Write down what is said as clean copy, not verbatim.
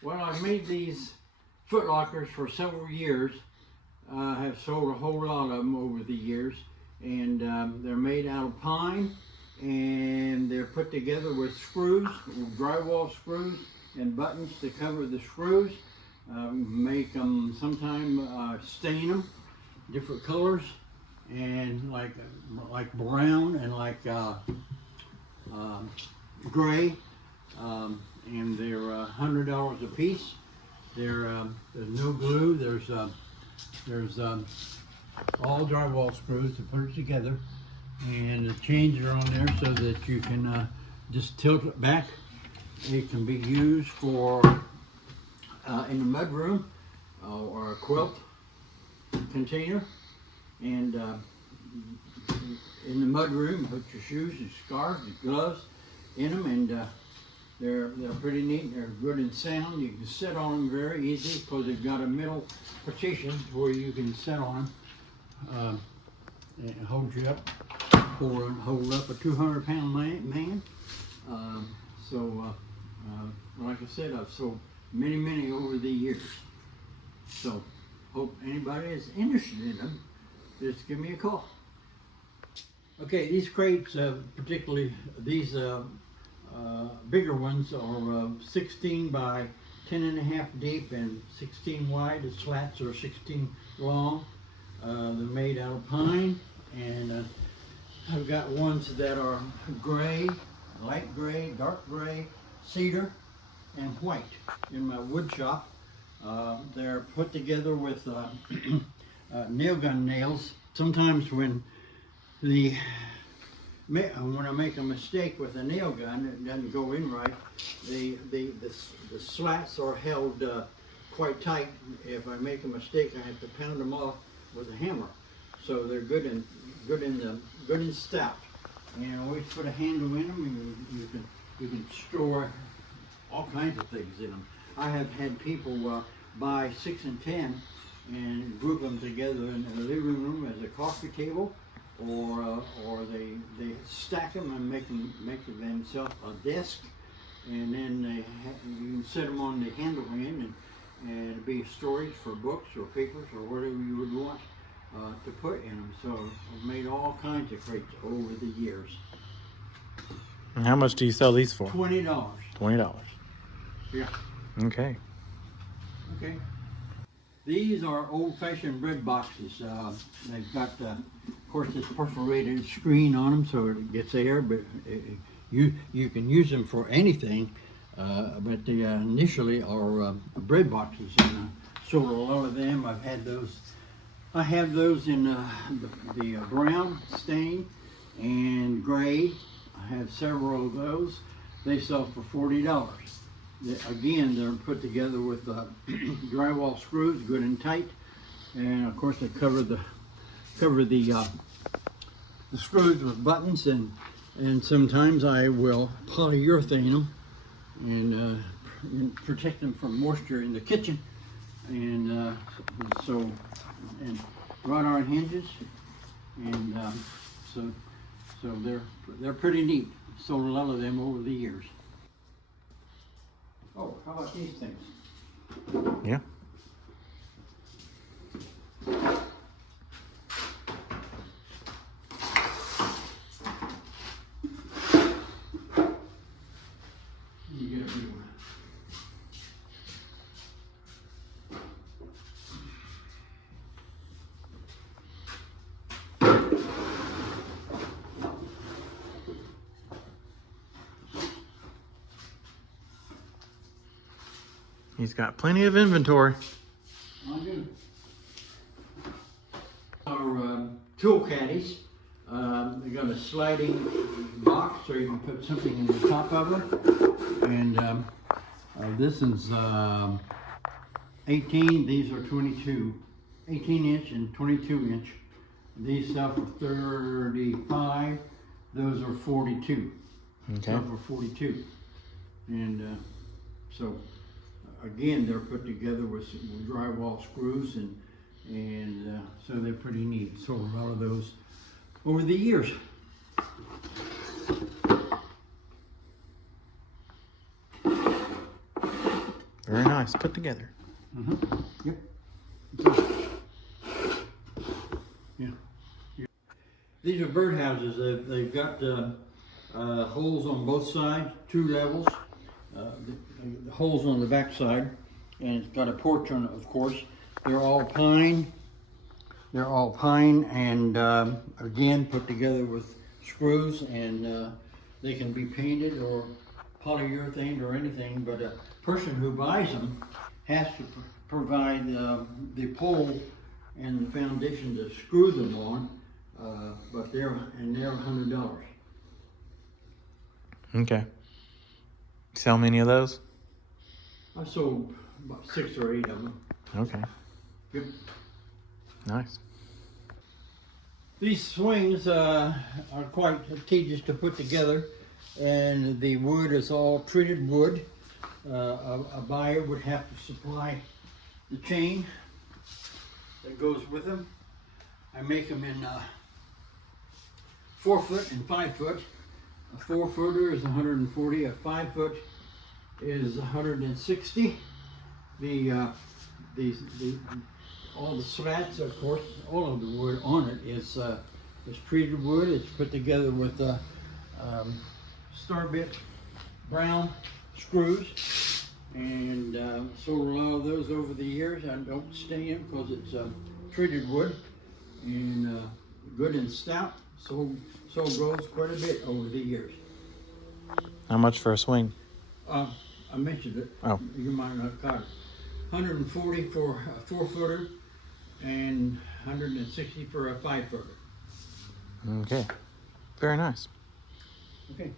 Well, I've made these foot lockers for several years. I have sold a whole lot of them over the years, and they're made out of pine, and they're put together with screws, drywall screws, and buttons to cover the screws. Make them sometime stain them different colors, and like brown and like gray, and they're $100 a piece. There's no glue. There's all drywall screws to put it together, and the chains are on there so that you can just tilt it back. It can be used for in the mud room or a quilt container, and in the mud room, put your shoes, your scarves, your gloves in them, and they're pretty neat. They're good and sound. You can sit on them very easy because they've got a middle partition where you can sit on them. It holds you up, hold up a 200-pound man. Like I said, I've sold many over the years. So, hope anybody is interested in them, just give me a call. Okay, these crates, particularly these bigger ones, are 16 by 10.5 deep and 16 wide. The slats are 16 long. They're made out of pine, and I've got ones that are gray, light gray, dark gray, cedar, and white in my wood shop. They're put together with nail gun nails. Sometimes when I make a mistake with a nail gun, it doesn't go in right. The slats are held quite tight. If I make a mistake, I have to pound them off with a hammer. So they're good and stout. And always put a handle in them, and you can store all kinds of things in them. I have had people buy 6 and 10 and group them together in the living room as a coffee table, or they stack them and make themselves a desk, and then you can set them on the handle end, and it'd be storage for books or papers or whatever you would want to put in them. So I've made all kinds of crates over the years. And how much do you sell these for? $20. $20. Yeah. Okay. Okay. These are old-fashioned bread boxes. They've got, of course, this perforated screen on them so it gets air, but you can use them for anything. But they initially are bread boxes, and I sold a lot of them. I've had those. I have those in the brown stain and gray. I have several of those. They sell for $40. Again, they're put together with drywall screws, good and tight, and of course they cover the screws with buttons, and sometimes I will polyurethane them and protect them from moisture in the kitchen, and wrought iron hinges, and so they're pretty neat. Sold a lot of them over the years. Oh, how about these things? Yeah. You get a big one. He's got plenty of inventory. I do. Our tool caddies. They got a sliding box so you can put something in the top of it. And this is 18. These are 22. 18-inch and 22-inch. These sell for 35. Those are 42. Okay. Sell for 42. And so again, they're put together with drywall screws, and so they're pretty neat. Sold a lot of those over the years. Very nice. Put together. Yep. Yeah. These are birdhouses. They've got holes on both sides, 2 levels. The holes on the back side, and it's got a porch on it, of course. They're all pine. They're all pine, and again put together with screws, and they can be painted or polyurethane or anything. But a person who buys them has to provide the pole and the foundation to screw them on. But they're $100. Okay. Sell many of those? I sold about 6 or 8 of them. Okay. Yep. Nice. These swings are quite tedious to put together, and the wood is all treated wood. A buyer would have to supply the chain that goes with them. I make them in 4 foot and 5 foot. A 4 footer is 140. A 5 foot is 160. All the slats, of course, all of the wood on it is treated wood. It's put together with Starbit brown screws, and sold a lot of those over the years. I don't stay in because it's treated wood and good and stout. So grows quite a bit over the years. How much for a swing? I mentioned it. Oh. You might not have caught it. 140 for a 4 footer and 160 for a 5 footer. Okay. Very nice. Okay.